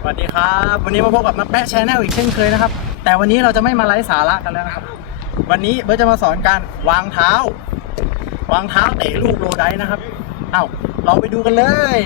สวัสดีครับ วันนี้มาพบกับนักแปะชแนลอีกเช่นเคยนะครับ แต่วันนี้เราจะไม่มาไลฟ์สาระกันแล้วนะครับ วันนี้เบิร์ตจะมาสอนการวางเท้า วางเท้าเตะลูกโรไดนะครับ เอ้าเราไปดูกันเลย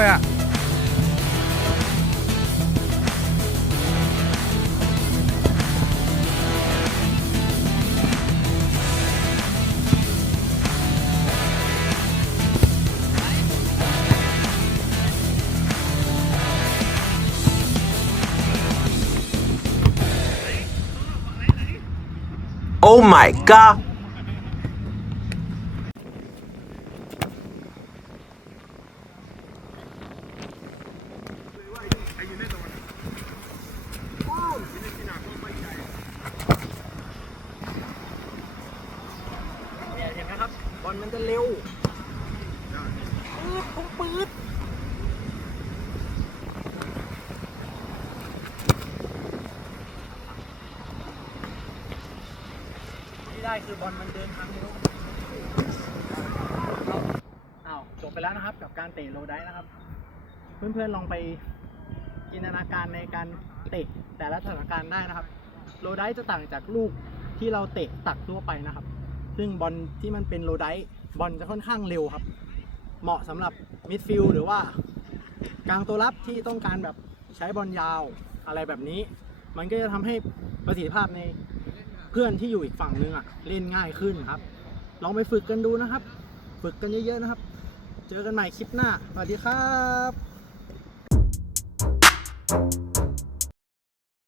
ทำไมอะ Oh my god! เนี่ยเห็นไหมครับ บ อลมันจะเร็วปื๊ดปุ๊บปื๊ดที่ได้คือบอลมันเดินทางเร็วอ้าวจบไปแล้วนะครับ กับการเตะโรได้นะครับ เพื่อนๆลองไปจินตนาการในการเตะแต่ละสถานการณ์ได้นะครับโรได้จะต่างจากลูกที่เราเตะตักทั่วไปนะครับ ซึ่งบอลที่มันเป็นโรไดบอลจะค่อนข้างเร็วครับ เหมาะสำหรับมิดฟิลด์หรือว่ากลางตัวรับที่ต้องการแบบใช้บอลยาวอะไรแบบนี้ มันก็จะทำให้ประสิทธิภาพในเพื่อนที่อยู่อีกฝั่งนึงอะเล่นง่ายขึ้นครับ ลองไปฝึกกันดูนะครับ ฝึกกันเยอะๆนะครับ เจอกันใหม่คลิปหน้า สวัสดีครับ